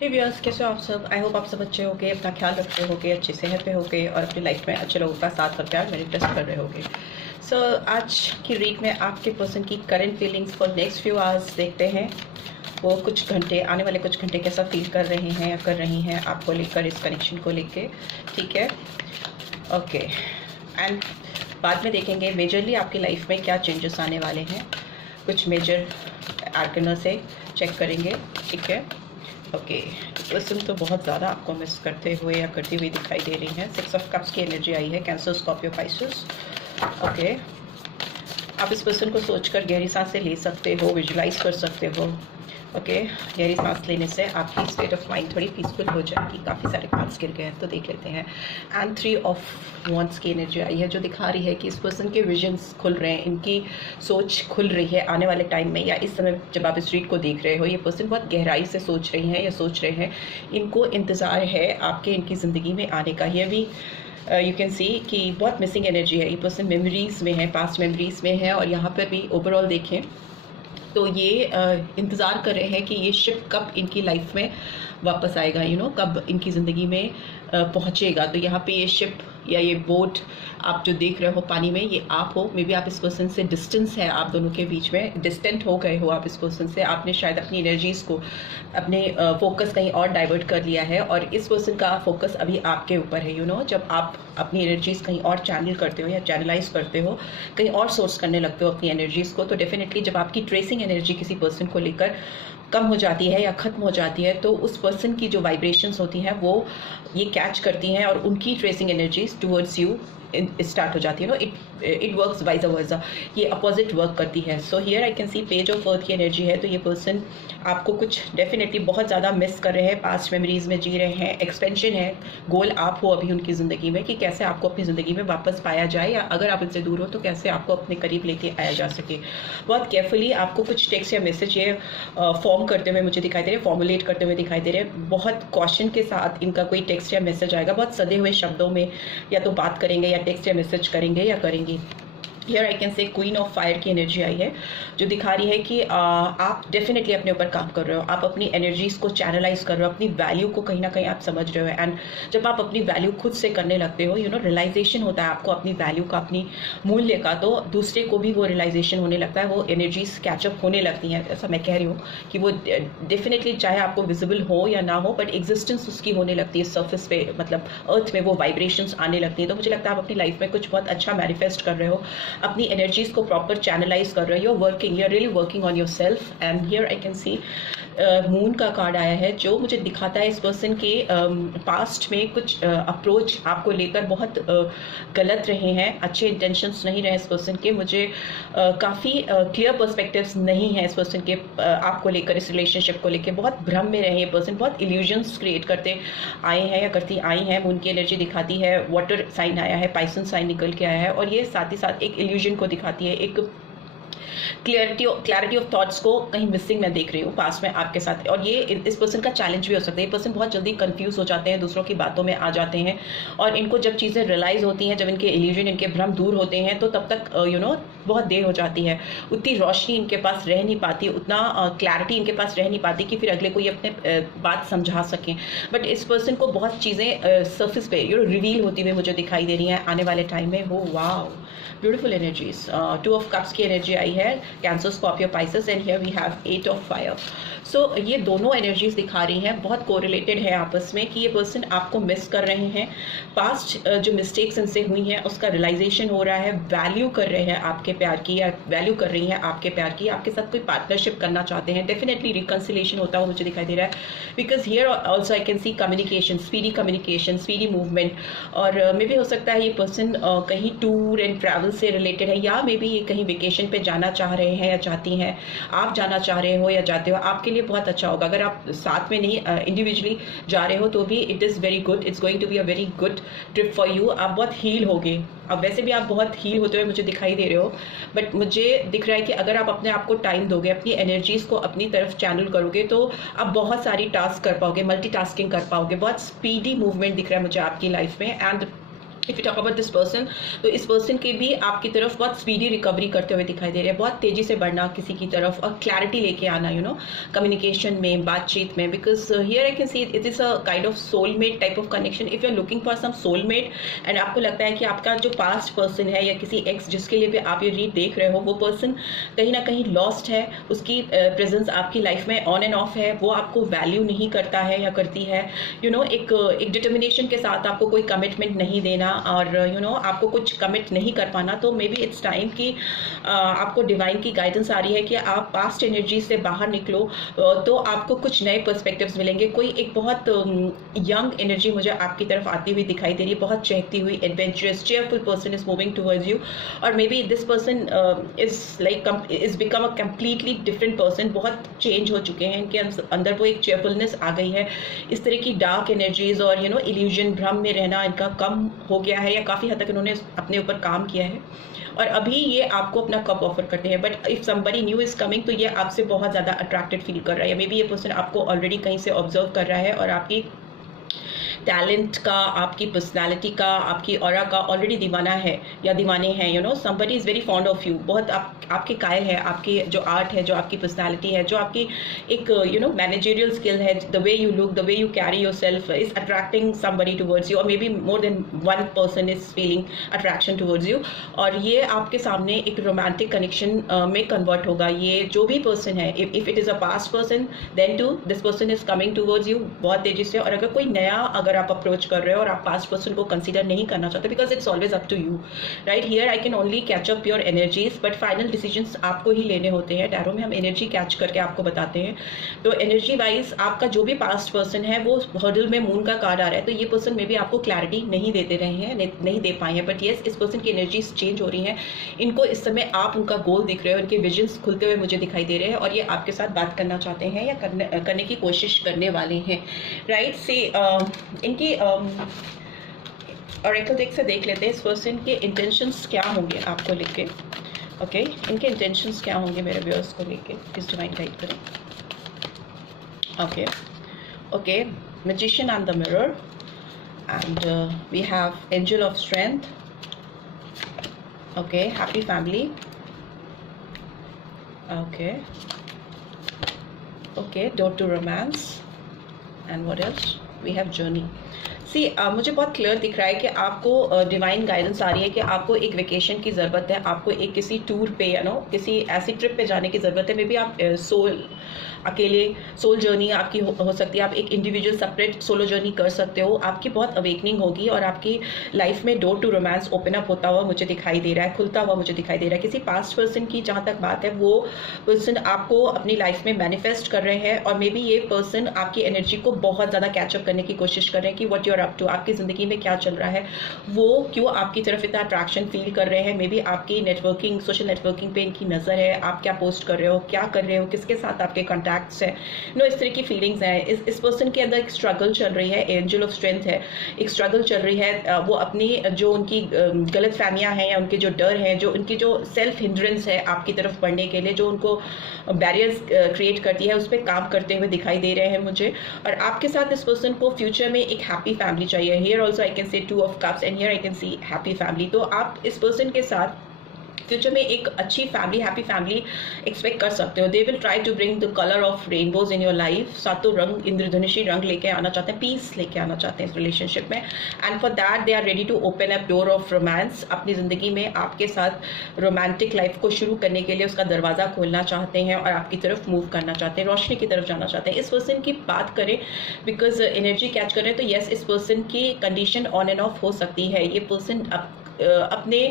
हे viewers, कैसे हो आप सब। आई होप आप सब अच्छे होगे, अपना ख्याल रख रहे होगे, अच्छी सेहत पे होगे और अपनी लाइफ में अच्छे लोगों का साथ और प्यार मैनिफेस्ट कर रहे होगे। सो आज की रीड में आपके पर्सन की current feelings for next few hours देखते हैं। वो कुछ घंटे, आने वाले कुछ घंटे कैसा फील कर रहे हैं या कर रही हैं आपको लेकर, इस कनेक्शन को लेके। ठीक है, ओके। एंड बाद में देखेंगे मेजरली आपकी लाइफ में क्या चेंजेस आने वाले हैं, कुछ मेजर आर्कना से चेक करेंगे। ठीक है, ओके। पर्सन तो बहुत ज़्यादा आपको मिस करते हुए या करती हुई दिखाई दे रही है। 6 ऑफ कप्स की एनर्जी आई है, कैंसर, स्कॉर्पियो, पाइसेस। ओके, आप इस पर्सन को सोचकर गहरी सांसें ले सकते हो, विजुलाइज कर सकते हो। ओके, गहरी सांस लेने से आपकी स्टेट ऑफ माइंड थोड़ी पीसफुल हो जाएगी। काफ़ी सारे कार्ड्स गिर गए हैं तो देख लेते हैं। एंड 3 ऑफ वॉन्ड्स की एनर्जी आई है जो दिखा रही है कि इस पर्सन के विजन्स खुल रहे हैं, इनकी सोच खुल रही है आने वाले टाइम में, या इस समय जब आप इस रीड को देख रहे हो ये पर्सन बहुत गहराई से सोच रही हैं या सोच रहे हैं। इनको इंतज़ार है आपके इनकी ज़िंदगी में आने का। ये भी यू कैन सी कि बहुत मिसिंग एनर्जी है। ये पर्सन मेमोरीज़ में है, पास्ट मेमोरीज़ में है, और यहाँ पर भी ओवरऑल देखें तो ये इंतज़ार कर रहे हैं कि ये शिप कब इनकी लाइफ में वापस आएगा, कब इनकी ज़िंदगी में पहुँचेगा। तो यहाँ पे ये शिप या ये बोट आप जो देख रहे हो पानी में, ये आप हो। मे बी आप इस पर्सन से डिस्टेंस है, आप दोनों के बीच में डिस्टेंट हो गए हो आप इस पर्सन से। आपने शायद अपनी एनर्जीज़ को, अपने फोकस कहीं और डाइवर्ट कर लिया है, और इस पर्सन का फोकस अभी आपके ऊपर है। जब आप अपनी एनर्जीज़ कहीं और चैनल करते हो या चैनलाइज करते हो, कहीं और सोर्स करने लगते हो अपनी एनर्जीज़ को, तो डेफिनेटली जब आपकी ट्रेसिंग एनर्जी किसी पर्सन को लेकर कम हो जाती है या ख़त्म हो जाती है, तो उस पर्सन की जो वाइब्रेशंस होती हैं वो ये कैच करती हैं और उनकी tracing energies towards you start हो जाती है। इट वर्क्स वाइज वर्सा, ये अपोजिट वर्क करती है। So here I can C page of earth की एनर्जी है। तो ये पर्सन आपको कुछ डेफिनेटली बहुत ज़्यादा मिस कर रहे हैं, पास्ट मेमोरीज में जी रहे हैं। एक्सपेंशन है, गोल आप हो अभी उनकी ज़िंदगी में कि कैसे आपको अपनी ज़िंदगी में वापस पाया जाए, या अगर आप इनसे दूर हो तो कैसे आपको अपने करीब लेके आया जा सके। बहुत केयरफुली आपको कुछ टेक्स्ट या मैसेज ये फॉर्म करते हुए मुझे दिखाई दे रहे, फॉर्मुलेट करते हुए दिखाई दे रहे। बहुत कॉशन के साथ इनका कोई टेक्स्ट या मैसेज आएगा, बहुत सदे हुए शब्दों में या तो बात करेंगे या टेक्स्ट या मैसेज करेंगे या करेंगी। Here I can say queen of fire की एनर्जी आई है जो दिखा रही है कि आप डेफिनेटली अपने ऊपर काम कर रहे हो, आप अपनी एनर्जीज को चैनलाइज कर रहे हो, अपनी वैल्यू को कहीं ना कहीं आप समझ रहे हो। एंड जब आप अपनी वैल्यू खुद से करने लगते हो, रियलाइजेशन होता है आपको अपनी वैल्यू का, अपनी मूल्य का, तो दूसरे को भी वो रियलाइजेशन होने लगता है, वो एनर्जीज कैचअप होने लगती हैं। ऐसा मैं कह रही हूँ कि वो डेफिनेटली चाहे आपको विजिबल हो या ना हो, बट एग्जिस्टेंस उसकी होने लगती है सर्फेस पे, मतलब अर्थ में वो वाइब्रेशंस आने लगती हैं। तो मुझे लगता है आप अपनी लाइफ में कुछ बहुत अच्छा मैनिफेस्ट कर रहे हो, अपनी एनर्जीज को प्रॉपर चैनलाइज कर रहे हो, working, you are really working on yourself. And here I can see moon का कार्ड आया है जो मुझे दिखाता है इस पर्सन के पास्ट में कुछ अप्रोच आपको लेकर बहुत गलत रहे हैं, अच्छे इंटेंशंस नहीं रहे इस पर्सन के। मुझे काफ़ी क्लियर पर्सपेक्टिव्स नहीं है इस पर्सन के आपको लेकर, इस रिलेशनशिप को लेकर बहुत भ्रम में रहे ये पर्सन, बहुत इल्यूजन्स क्रिएट करते आए हैं या करती आई हैं। मून की एनर्जी दिखाती है, वाटर साइन आया है, पाइसन साइन निकल के आया है, और ये साथ ही साथ एक इल्यूजन को दिखाती है, एक क्लैरिटी ऑफ थॉट्स को कहीं मिसिंग मैं देख रही हूँ पास में आपके साथ। और ये इस पर्सन का चैलेंज भी हो सकता है। ये पर्सन बहुत जल्दी कंफ्यूज हो जाते हैं, दूसरों की बातों में आ जाते हैं, और इनको जब चीज़ें रियलाइज होती हैं, जब इनके इल्यूजन, इनके भ्रम दूर होते हैं, तो तब तक बहुत देर हो जाती है। उतनी रोशनी इनके पास रह नहीं पाती, उतना क्लैरिटी इनके पास रह नहीं पाती कि फिर अगले को ये अपने बात समझा सकें। बट इस पर्सन को बहुत चीज़ें सर्फेस पे रिवील होती हुई मुझे दिखाई दे रही हैं आने वाले टाइम में। वो wow, beautiful energies. 2 of cups की एनर्जी आई है, Cancer, Scorpio, Pisces, and here we have 8 of fire. So ये दोनों एनर्जीज दिखा रही हैं, बहुत कोरिलेटेड है आपस में, कि ये पर्सन आपको मिस कर रहे हैं। पास्ट जो मिस्टेक्स इनसे हुई हैं उसका रियलाइजेशन हो रहा है, वैल्यू कर रहे हैं आपके प्यार की, या वैल्यू कर रही हैं आपके प्यार की, आपके साथ कोई पार्टनरशिप करना चाहते हैं। डेफिनेटली रिकन्सिलेशन होता हुआ मुझे दिखाई दे रहा है, because here also I can C communication, speedy movement. और मे भी हो सकता है ये पर्सन कहीं टूर एंड ट्रैवल से रिलेटेड है, या मे बी ये कहीं वेकेशन पे जाना चाह रहे हैं या चाहती हैं, आप जाना चाह रहे हो या जाते हो। आपके लिए बहुत अच्छा होगा अगर आप साथ में नहीं इंडिविजुअली जा रहे हो, तो भी it is very good, it's going to be a very good trip for you. आप बहुत हील होगे, अब वैसे भी आप बहुत हील होते हुए मुझे दिखाई दे रहे हो, बट मुझे दिख रहा है कि अगर आप अपने आप को टाइम दोगे, अपनी एनर्जीज को अपनी तरफ चैनल करोगे, तो आप बहुत सारी टास्क कर पाओगे, मल्टीटास्किंग कर पाओगे। बहुत स्पीडी मूवमेंट दिख रहा है मुझे आपकी लाइफ में। And if you talk about this person, तो इस पर्सन के भी आपकी तरफ बहुत स्पीडी रिकवरी करते हुए दिखाई दे रहे हैं, बहुत तेजी से बढ़ना किसी की तरफ और क्लैरिटी लेके आना, यू नो, कम्युनिकेशन में, बातचीत में, because here I can see it is a kind of soulmate type of connection. If you are looking for some soulmate and आपको लगता है कि आपका जो पास्ट पर्सन है या किसी एक्स जिसके लिए भी आप ये रीड देख रहे हो, वो पर्सन कहीं ना कहीं लॉस्ट है, उसकी प्रेजेंस आपकी लाइफ में ऑन एंड ऑफ है, वो आपको वैल्यू नहीं करता है या करती है, यू नो, एक डिटर्मिनेशन के साथ आपको कोई कमिटमेंट नहीं देना और यू नो आपको कुछ कमिट नहीं कर पाना. तो मे बी इट्स टाइम कि आपको डिवाइन की गाइडेंस आ रही है कि आप पास्ट एनर्जी से बाहर निकलो, तो आपको कुछ नए पर्सपेक्टिव्स मिलेंगे. कोई एक बहुत यंग एनर्जी मुझे आपकी तरफ आती हुई दिखाई दे रही है, बहुत चहकती हुई, adventurous, cheerful person is moving towards you. और maybe this person is become a completely different person. बहुत चेंज हो चुके हैं इनके अंदर, वो एक चेयरफुलनेस आ गई है. इस तरह की डार्क एनर्जीज और यू नो इल्यूजन, भ्रम में रहना इनका कम हो गया है या काफ़ी हद तक इन्होंने अपने ऊपर काम किया है और अभी ये आपको अपना कप ऑफर करते हैं. But if somebody new is coming, तो ये आपसे बहुत ज़्यादा अट्रैक्टेड फील कर रहा है, या मे बी ये पर्सन आपको ऑलरेडी कहीं से ऑब्जर्व कर रहा है और आपकी टैलेंट का, आपकी पर्सनालिटी का, आपकी ऑरा का ऑलरेडी दीवाना है या दीवाने हैं. You know, somebody is very fond of you, बहुत आपके कायल है, आपकी जो आर्ट है, जो आपकी पर्सनालिटी है, जो आपकी एक यू नो मैनेजरियल स्किल है, the way you look, the way you carry yourself is attracting somebody towards you, और maybe more than one person is feeling attraction towards you. और ये आपके सामने एक रोमांटिक कनेक्शन में convert होगा. ये जो भी पर्सन है, if it is a past person, then to this person is coming towards you बहुत तेजी से. और अगर कोई नया अगर आप अप्रोच कर रहे हो और आप पास्ट पर्सन को कंसीडर नहीं करना चाहते, because it's always up to you, right. Here I can only catch up your energies, but final decisions आपको ही लेने होते हैं. टैरो में हम एनर्जी कैच करके आपको बताते हैं. तो एनर्जी वाइज आपका जो भी पास्ट पर्सन है, वो हर्डल में मून का कार्ड आ रहा है, तो ये पर्सन में भी आपको क्लैरिटी नहीं देते रहे हैं, नहीं दे पाए हैं. बट येस, इस पर्सन की एनर्जीज चेंज हो रही हैं. इनको इस समय आप उनका गोल दिख रहे हो, उनके विजन्स खुलते हुए मुझे दिखाई दे रहे हैं और ये आपके साथ बात करना चाहते हैं या करने की कोशिश करने वाले हैं, राइट. से इनकी ऑरेकल डेक से देख लेते हैं इस पर्सन के इंटेंशंस क्या होंगे आपको लेके. ओके, इनके इंटेंशंस क्या होंगे मेरे व्यूअर्स को लेके, प्लीज डिवाइन गाइड करें. Okay, magician and the mirror, and we have angel of strength. Okay, happy family. Okay, door to romance, and what else, we have journey. See मुझे बहुत clear दिख रहा है कि आपको डिवाइन गाइडेंस आ रही है कि आपको एक वेकेशन की ज़रूरत है, आपको एक किसी टूर पे, यू नो, किसी ऐसी ट्रिप पे जाने की ज़रूरत है. मे बी आप अकेले सोल जर्नी आपकी हो सकती है, आप एक इंडिविजुअल सेपरेट सोलो जर्नी कर सकते हो. आपकी बहुत अवेकनिंग होगी और आपकी लाइफ में door to romance open up होता हुआ मुझे दिखाई दे रहा है, खुलता हुआ मुझे दिखाई दे रहा है. किसी पास्ट पर्सन की जहाँ तक बात है, वो पर्सन आपको अपनी लाइफ में मैनिफेस्ट कर रहे हैं और मे बी ये पर्सन आपकी एनर्जी को बहुत ज़्यादा कैचअप करने की कोशिश कर रहे हैं कि what you are up to, आपकी ज़िंदगी में क्या चल रहा है, वो क्यों आपकी तरफ इतना अट्रैक्शन फील कर रहे हैं. मे बी आपकी नेटवर्किंग, सोशल नेटवर्किंग पे इनकी नज़र है, आप क्या पोस्ट कर रहे हो, क्या कर रहे हो, किसके साथ आपके कॉन्टैक्ट्स हैं, नो, इस तरह की फीलिंग्स हैं. इस पर्सन के अंदर एक स्ट्रगल चल रही है, एंजल ऑफ स्ट्रेंथ है, एक स्ट्रगल चल रही है. वो अपनी जो उनकी गलत फहमियाँ हैं या उनके जो डर हैं, जो उनकी जो सेल्फ हिंड्रेंस है आपकी तरफ बढ़ने के लिए, जो उनको बैरियर्स क्रिएट करती है, उस पर काम करते हुए दिखाई दे रहे हैं मुझे. और आपके साथ इस पर्सन को फ्यूचर में एक हैप्पी फैमिली चाहिए. Here also I can C 2 of Cups and here I can C happy family. तो आप इस पर्सन के साथ फ्यूचर में एक अच्छी फैमिली, हैप्पी फैमिली एक्सपेक्ट कर सकते हो. They will try to bring the colour of rainbows in your life. सातों रंग, इंद्रधनुषी रंग लेके आना चाहते हैं, पीस लेके आना चाहते हैं इस रिलेशनशिप में. And for that they are ready to open up door of romance. अपनी ज़िंदगी में आपके साथ रोमांटिक लाइफ को शुरू करने के लिए उसका दरवाज़ा खोलना चाहते हैं और आपकी तरफ मूव करना चाहते हैं, रोशनी की तरफ जाना चाहते हैं. इस पर्सन की बात करें, बिकॉज एनर्जी कैच कर रहे हैं, तो येस, इस पर्सन की कंडीशन ऑन एंड ऑफ हो सकती है. ये पर्सन अपने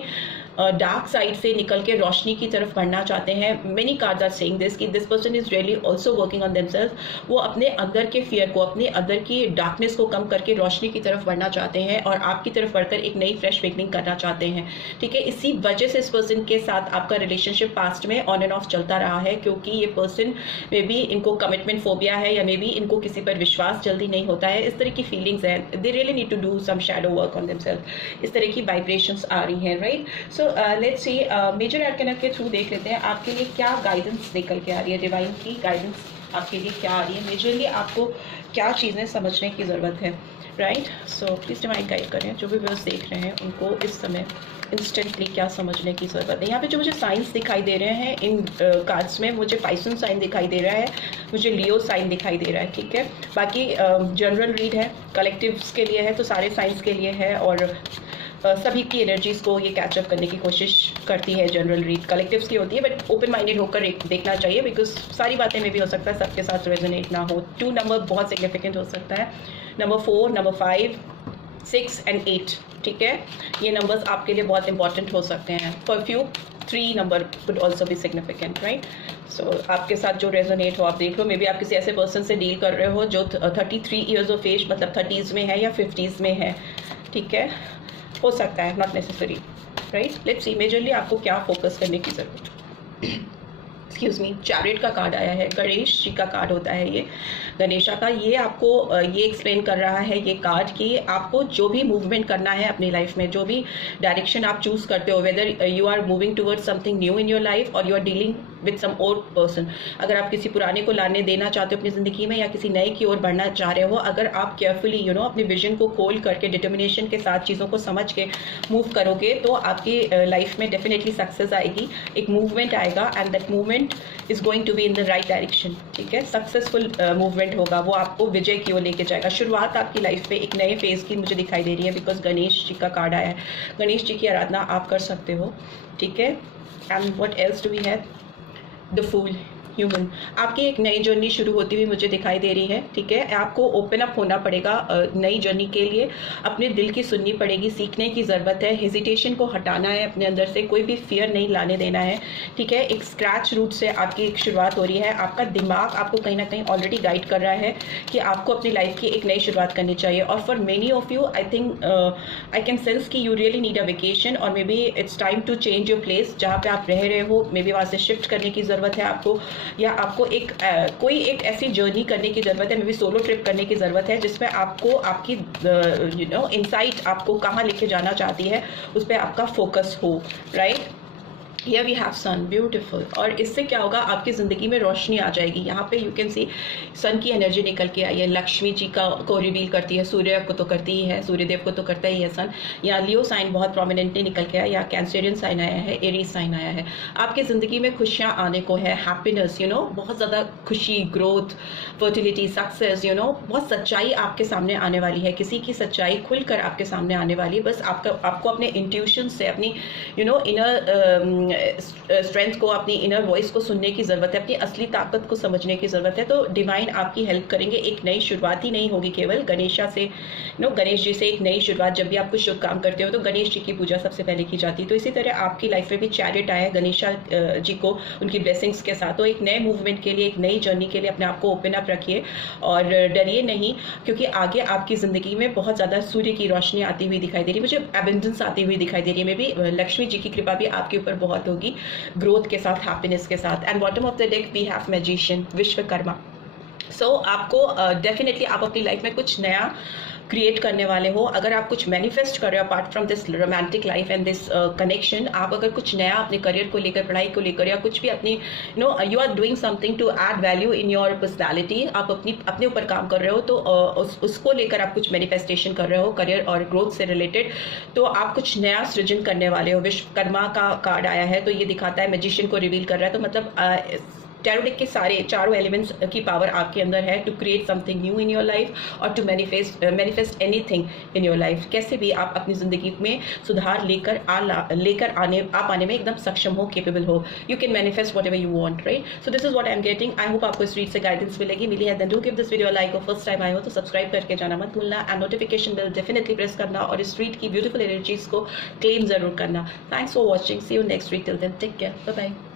डार्क साइड से निकल के रोशनी की तरफ बढ़ना चाहते हैं. Many cards are saying this कि this person is really also working on themselves. वो अपने अंदर के फियर को, अपने अंदर की डार्कनेस को कम करके रोशनी की तरफ बढ़ना चाहते हैं और आपकी तरफ बढ़कर एक नई फ्रेश बिगनिंग करना चाहते हैं. ठीक है, इसी वजह से इस पर्सन के साथ आपका रिलेशनशिप पास्ट में ऑन एंड ऑफ चलता रहा है, क्योंकि ये पर्सन मे बी इनको कमिटमेंट फोबिया है या मे बी इनको किसी पर विश्वास जल्दी नहीं होता है. इस तरह की फीलिंग्स है. They really need to do some shadow work on themselves. इस तरह की वाइब्रेशंस आ रही हैं, right. So let's see, major arcana के थ्रू देख लेते हैं आपके लिए क्या गाइडेंस निकल के आ रही है. डिवाइन की गाइडेंस आपके लिए क्या आ रही है, मेजरली आपको क्या चीज़ें समझने की ज़रूरत है, right. So please divine guide करें, जो भी व्यूअर्स देख रहे हैं उनको इस समय इंस्टेंटली क्या समझने की ज़रूरत है। यहाँ पे जो मुझे साइंस दिखाई दे रहे हैं इन कार्ड्स में, मुझे पाइसन साइन दिखाई दे रहा है, मुझे लियो साइन दिखाई दे रहा है, ठीक है। बाकी जनरल रीड है, कलेक्टिव्स के लिए है, तो सारे साइंस के लिए है, और सभी की एनर्जीज़ को ये कैचअप करने की कोशिश करती है। जनरल रीड कलेक्टिव्स की होती है, बट ओपन माइंडेड होकर देखना चाहिए, बिकॉज सारी बातें में भी हो सकता है सबके साथ रेजोनेट ना हो। 2 नंबर बहुत सिग्निफिकेंट हो सकता है, नंबर 4, नंबर 5, 6 एंड 8, ठीक है। ये नंबर्स आपके लिए बहुत इंपॉर्टेंट हो सकते हैं। For few 3 number would also be significant, right. So आपके साथ जो रेजोनेट हो आप देख लो। मे बी आप किसी ऐसे पर्सन से डील कर रहे हो जो 33 ईयर्स ऑफ एज, मतलब 30s में है या 50s में है, ठीक है, हो सकता है, not necessary, right. Let's see majorly आपको क्या फोकस करने की ज़रूरत है। एक्सक्यूज़ मी, चैरियट का कार्ड आया है, गणेश जी का कार्ड होता है ये, गणेशा का। ये आपको ये एक्सप्लेन कर रहा है ये कार्ड कि आपको जो भी मूवमेंट करना है अपनी लाइफ में, जो भी डायरेक्शन आप चूज़ करते हो, whether you are moving towards something new in your life और you are dealing with some old person, अगर आप किसी पुराने को लाने देना चाहते हो अपनी ज़िंदगी में या किसी नए की ओर बढ़ना चाह रहे हो, अगर आप केयरफुली अपने विजन को खोल करके डिटर्मिनेशन के साथ चीज़ों को समझ के मूव करोगे तो आपकी लाइफ में डेफिनेटली सक्सेस आएगी, एक मूवमेंट आएगा, and that movement is going to be in the right direction, ठीक है। सक्सेसफुल मूवमेंट होगा, वो आपको विजय की ओर लेके जाएगा। शुरुआत आपकी लाइफ में एक नए फेज की मुझे दिखाई दे रही है, बिकॉज गणेश जी का कार्ड आया है। गणेश जी की आराधना आप कर सकते हो, ठीक है। And what else do we have, the fool, human. आपकी एक नई जर्नी शुरू होती हुई मुझे दिखाई दे रही है, ठीक है। आपको ओपन अप होना पड़ेगा नई जर्नी के लिए, अपने दिल की सुननी पड़ेगी, सीखने की ज़रूरत है, हेजिटेशन को हटाना है अपने अंदर से, कोई भी फियर नहीं लाने देना है, ठीक है। एक स्क्रैच रूट से आपकी एक शुरुआत हो रही है। आपका दिमाग आपको कहीं ना कहीं ऑलरेडी गाइड कर रहा है कि आपको अपनी लाइफ की एक नई शुरुआत करनी चाहिए। और for many of you I think I can sense कि you really need a vacation, और maybe it's time to change your place, जहाँ पे आप रह रहे हो, मे बी वहाँ से शिफ्ट करने की ज़रूरत है आपको, या आपको एक कोई एक ऐसी जर्नी करने की ज़रूरत है, मे बी सोलो ट्रिप करने की ज़रूरत है, जिसमें आपको आपकी इनसाइट आपको कहाँ लेके जाना चाहती है उस पर आपका फोकस हो, right. Here we have sun, beautiful। और इससे क्या होगा, आपकी ज़िंदगी में रोशनी आ जाएगी। यहाँ पे यू कैन सी सन की एनर्जी निकल के आई है, लक्ष्मी जी को रिवील करती है, सूर्य को तो करती ही है, सूर्यदेव को तो करता ही है सन। यहाँ लियो साइन बहुत प्रोमिनेंटली निकल के आया, या कैंसरियन साइन आया है, एरीज साइन आया है। आपकी ज़िंदगी में खुशियाँ आने को है, हैप्पीनेस, बहुत ज़्यादा खुशी, ग्रोथ, फर्टिलिटी, सक्सेस, बहुत सच्चाई आपके सामने आने वाली है। किसी की सच्चाई खुलकर आपके सामने आने वाली है। बस आपको अपने इंट्यूशन से, अपनी इनर स्ट्रेंथ को, अपनी इनर वॉइस को सुनने की ज़रूरत है, अपनी असली ताकत को समझने की ज़रूरत है। तो डिवाइन आपकी हेल्प करेंगे। एक नई शुरुआत ही नहीं होगी केवल गणेशा से, गणेश जी से एक नई शुरुआत। जब भी आप कुछ शुभ काम करते हो तो गणेश जी की पूजा सबसे पहले की जाती है। तो इसी तरह आपकी लाइफ में भी चैरियट आया है गणेशा जी को उनकी ब्लेसिंग्स के साथ। तो एक नए मूवमेंट के लिए, एक नई जर्नी के लिए अपने आप को ओपन अप रखिए और डरिए नहीं, क्योंकि आगे आपकी ज़िंदगी में बहुत ज़्यादा सूर्य की रोशनी आती हुई दिखाई दे रही है, मुझे एबंडेंस आती हुई दिखाई दे रही है। मे बी लक्ष्मी जी की कृपा भी आपके ऊपर बहुत होगी, ग्रोथ के साथ, हैप्पीनेस के साथ। And bottom of the deck we have magician, Vishwakarma. So आपको डेफिनेटली आप अपनी लाइफ में कुछ नया क्रिएट करने वाले हो। अगर आप कुछ मैनिफेस्ट कर रहे हो apart from this romantic life and this connection, आप अगर कुछ नया अपने करियर को लेकर, पढ़ाई को लेकर, या कुछ भी अपनी you are doing something to add value in your personality, आप अपने ऊपर काम कर रहे हो, तो उसको लेकर आप कुछ मैनिफेस्टेशन कर रहे हो करियर और ग्रोथ से रिलेटेड, तो आप कुछ नया सृजन करने वाले हो। विश्वकर्मा का कार्ड आया है, तो ये दिखाता है मैजिशियन को रिवील कर रहा है। तो मतलब टैरो डेक के चारों एलिमेंट्स की पावर आपके अंदर है to create something new in your life और to manifest anything in your life. कैसे भी आप अपनी ज़िंदगी में सुधार लेकर आने में एकदम सक्षम हो, केपेबल हो। You can manifest whatever you want, right. So this is what I am getting. I hope आपको इस रीड से गाइडेंस मिली है। Then do give this video like, और फर्स्ट टाइम आए हो तो सब्सक्राइब करके जाना मत भूलना, and notification bell definitely press करना, और इस रीड की ब्यूटीफुल एनर्जीज को क्लेम जरूर करना। Thanks for watching, see you next week, till then take care, bye bye.